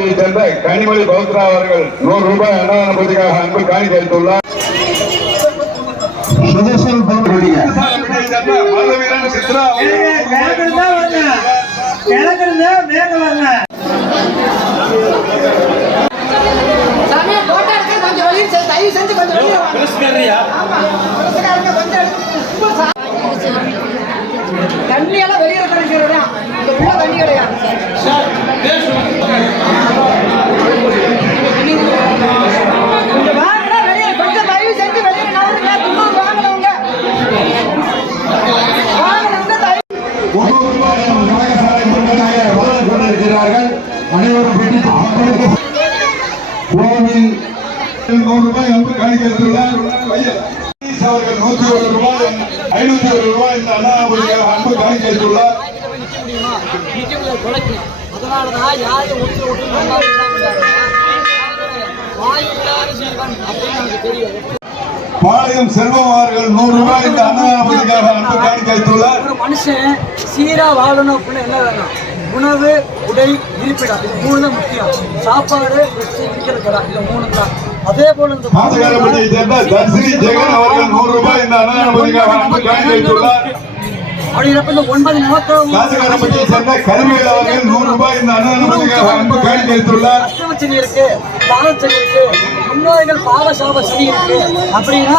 பகுதியைச் சேர்ந்த கனிமொழி பௌத்ரா அவர்கள் 100 ரூபாய் அன்னதான பூஜைக்காக அன்பு காணிக்கை அளித்துள்ளார். தண்ணி எல்லாம் வெளியே கிடைக்கிறதா தண்ணி கிடையாது. அனைவரும் கோவில் 100 ரூபாய் அன்பு காணிக்கை அளித்துள்ளார். அவர்கள் 101 ரூபாய் 501 ரூபாய் இந்த அன்னதான பூஜைக்காக அன்பு காணிக்கை அளித்துள்ளார். அதனாலதான் யாரும் பாளையம் செல்வம் அவர்கள் 100 ரூபாய் இந்த அன்னதான பூஜைக்காக அன்பு காணிக்கை அளித்துள்ளார். ஒரு மனுஷன் சீரா வாழணும் அப்படின்னு என்ன வேணும்? உணவு, உடை, இருப்பிடம், இது 3 தான் முக்கியம். சாப்பாடு, இருக்கிற கடை, இது 3 தான். அதே போல இந்த மாதகாரப்பட்டியை சேர்ந்த தர்சினி ஜெகன் அவர்கள் 100 ரூபாய் இந்த அன்னதான பூஜைக்காக அன்பு காணிக்கை அளித்துள்ளார். அப்படிங்கிறப்ப இந்த 9 நாட்களும் காஞ்சிகாரப்பட்டியை சேர்ந்த கருமையில் அவர்கள் 100 ரூபாய் இந்த அன்னதான பூஜைக்காக அன்பு காணிக்கை அளித்துள்ளார். அஷ்டமச்சனி இருக்கு, பாவச்சனி இருக்கு, முன்னோர்கள் பாவ சாப சனி இருக்கு. அப்படின்னா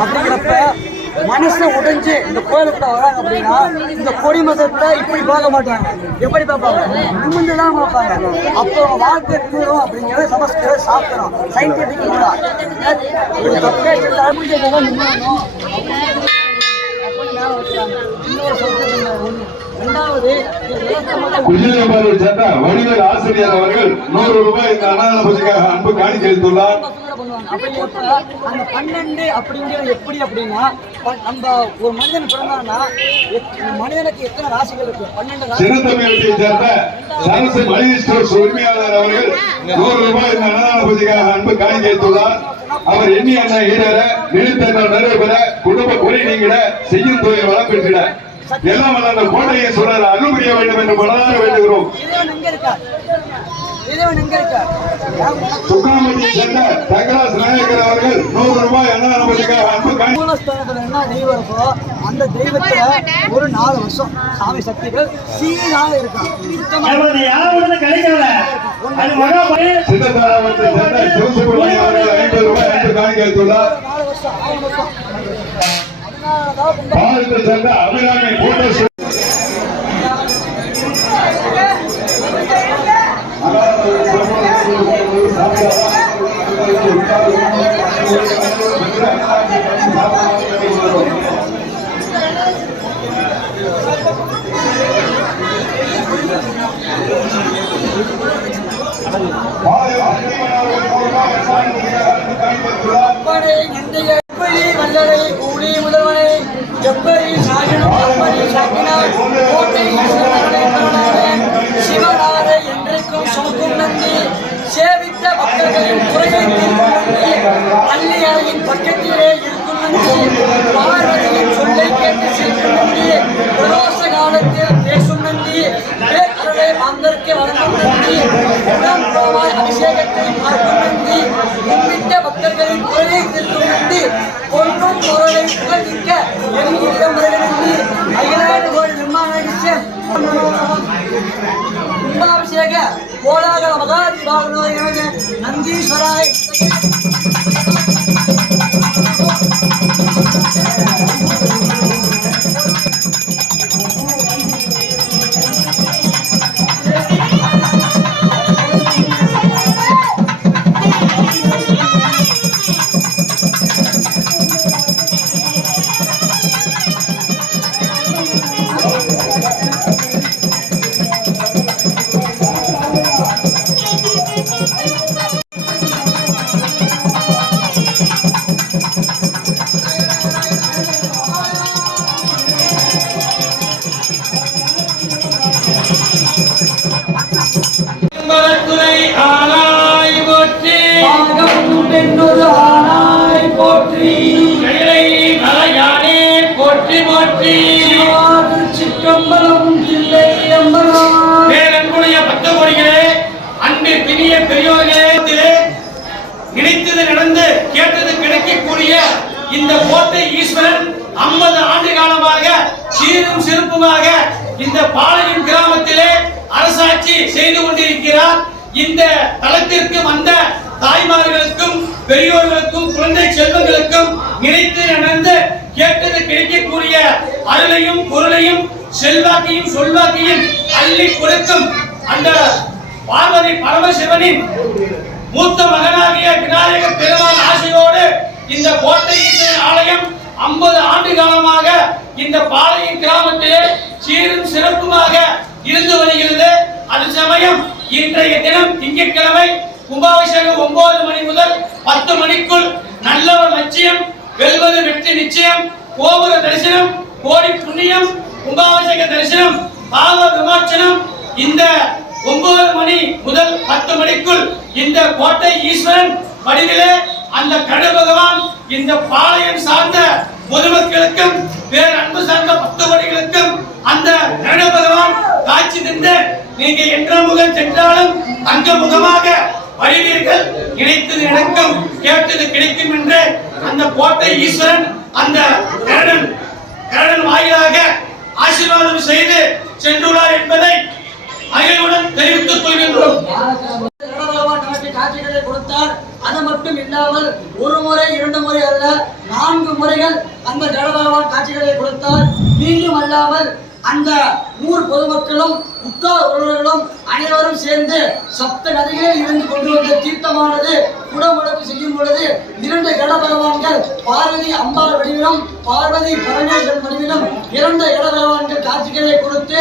அப்படிங்கிறப்ப மனசு உடைஞ்சு இந்த கோயிலுக்குள்ள வராங்க அப்படின்னா இந்த கொடி மதத்தை இப்படி பார்க்க மாட்டாங்க. எப்படி பார்ப்பாங்க? நிமிந்துதான் பார்ப்பாங்க. அப்போ வாழ்க்கை நிமிடும் அப்படிங்கிறது சமஸ்கிருத சாஸ்திரம், சயின்டிபிக் வடிவேல் ஆசிரியர் அவர்கள் 100 ரூபாய் இந்த அன்னதான பூஜைக்காக அன்பு காணிக்கை அளித்துள்ளார். அந்த 12 அப்படிங்கிறது எப்படி அப்படின்னா, நம்ம ஒரு மனிதன் பிறந்தான்னா மனிதனுக்கு எத்தனை ராசிகள் இருக்கு? 12 சிறுத்தமிழகத்தை சேர்ந்த சரசு மணிஸ்டர் உரிமையாளர் அவர்கள் 100 ரூபாய் இந்த அன்னதான பூஜைக்காக அன்பு காணிக்கை அளித்துள்ளார். அவர் எண்ணி அண்ணா ஈரர நிறுத்தங்கள் நிறைவேற குடும்ப குறை நீங்கிட செய்யும் தொழில் வளம் பெற்றிட எல்லாம் அந்த கோட்டையை சொல்ல அருள் புரிய வேண்டும் என்று மனதார வேண்டுகிறோம். சுக்காமட்டி சேர்ந்த தங்கராஜ் நாயக்கர் அவர்கள் 100 ரூபாய் அன்னதான பூஜைக்காக அன்பு மூலஸ்தானத்துல என்ன தெய்வம் இருக்கோ அந்த தெய்வத்துல ஒரு 4 வருஷம் சாமி சக்திகள் சீராக இருக்காங்க. சித்ததாராவத்தை சேர்ந்த சிவசுப்பிரமணிய அவர்கள் 50 ரூபாய் அன்பு காணிக்கை அளித்துள்ளார். பாரத்தை சேர்ந்த அபிராமி போட்டோ கூலி முதல்வனை எப்படி சிவனாரை என்றைக்கும் சுமக்கும் நன்றி. சேவித்த பக்தர்களின் குறையை தீர்க்கும் நன்றி. பள்ளி அறையின் பக்கத்திலே இருக்கும் நன்றி. பார்வதியின் சொல்லை கேட்டு சேர்க்கும் நன்றி. பிரதோஷ காலத்தில் பேசும் நன்றி. வேற்றலை மாந்தருக்கு வழங்கும் நன்றி. உடம்புறவாய் அபிஷேகத்தை பார்க்கும் நன்றி. கும்பிட்ட பக்தர்களின் குறையை தீர்க்கும் நன்றி. பொன்னும் பொருளை புகழ்ந்திக்க எண்ணிடம் நன்றி. அகிலாண்டு கோடி நிர்மாணிச்சம் கும்பாபிஷேக கோலாகல மகாதிபாக நந்தீஸ்வராய் திருச்சிற்றம்பலம் தில்லை அம்பலம். பேரன்புடைய பக்த கோடிகளே, அன்பு பிரிய பெரியோர்களே, நினைத்தது நடந்து கேட்டது கிடைக்கக்கூடிய இந்த கோட்டை ஈஸ்வரன் 50 ஆண்டு காலமாக சீரும் சிறப்புமாக இந்த பாளையம் கிராமத்திலே அரசாட்சி செய்து கொண்டிருக்கிறார். இந்த தளத்திற்கு வந்த தாய்மார்களுக்கும் பெரியோர்களுக்கும் குழந்தை செல்வங்களுக்கும் நினைத்து நடந்து கேட்டது கிடைக்கக்கூடிய அருளையும் பொருளையும் செல்வாக்கையும் சொல்வாக்கையும் அள்ளி கொடுக்கும் அந்த பார்வதி பரமசிவனின் மூத்த மகனாகிய விநாயக பெருமான் ஆசையோடு இந்த கோட்டை ஈஸ்வரன் ஆலயம் 50 ஆண்டு காலமாக இந்த பாளையம் கிராமத்திலே சீரும் சிறப்புமாக இருந்து வருகிறது. அது சமயம் இன்றைய தினம் திங்கட்கிழமை கும்பாபிஷேகம் 9 மணி முதல் 10 மணிக்குள் நல்லவர் லட்சியம் வெல்வது வெற்றி நிச்சயம், கோபுர தரிசனம், கோடி புண்ணியம், கும்பாபிஷேக தரிசனம், பாவ விமோச்சனம். இந்த 9 மணி முதல் 10 மணிக்குள் இந்த கோட்டை ஈஸ்வரன் வடிவிலே அந்த கட பகவான் இந்த பாளையம் சார்ந்த பொதுமக்களுக்கும் வேறு அன்பு சார்ந்த பக்தவடிகளுக்கும் அந்த கட பகவான் காட்சி தந்து நீங்க என்ற முகம் சென்றாலும் தங்க முகமாக வருவீர்கள், நினைத்தது நடக்கும், கேட்டது கிடைக்கும் என்று அந்த கோட்டை ஈஸ்வரன் அந்த கரடன் வாயிலாக ஆசீர்வாதம் செய்து சென்றுள்ளார் என்பதை மகிழ்வுடன் தெரிவித்துக் கொள்கின்றோம். நமக்கு காட்சிகளை கொடுத்தார். அது மட்டும் இல்லாமல் ஒரு முறை 2 முறை அல்ல 4 முறைகள் அந்த ஜடபகவான் காட்சிகளை கொடுத்தார். மீண்டும் அல்லாமல் அந்த ஊர் பொதுமக்களும் உற்றார் உறவினர்களும் அனைவரும் சேர்ந்து சப்த நதிகளில் இருந்து கொண்டு வந்த தீர்த்தமானது குடமுடக்கு செய்யும் பொழுது 2 ஜடபகவான்கள் பார்வதி அம்பாள் வடிவிலும் பார்வதி பரமேஸ்வரன் வடிவிலும் 2 ஜடபகவான்கள் காட்சிகளை கொடுத்து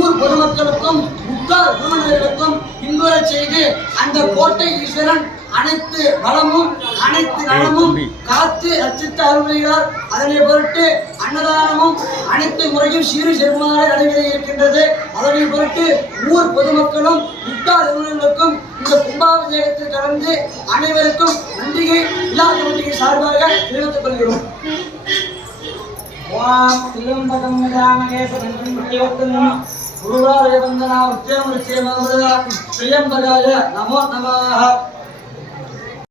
ஊர் பொதுமக்களுக்கும் உற்றார் உறவினர்களுக்கும் இன்புறச் செய்து அந்த கோட்டை ஈஸ்வரன் அனைத்து வளமும் அனைத்து நலமும் காத்து ரட்சித்து அருள்கிறார். அதனை பொருட்டு அன்னதானமும் அனைத்து முறையும் சீரு சிறப்பாக நடைபெற இருக்கின்றது. அதனை பொருட்டு ஊர் பொதுமக்களும் உற்றார் உறவினர்களுக்கும் இந்த கும்பாபிஷேகத்தில் கலந்து அனைவருக்கும் நன்றியை விழா கமிட்டியின் சார்பாக தெரிவித்துக் கொள்கிறோம். குருவாலய வந்தனா உச்சேம நிச்சயமாக ஸ்ரீயம்பகாய நமோ நமः.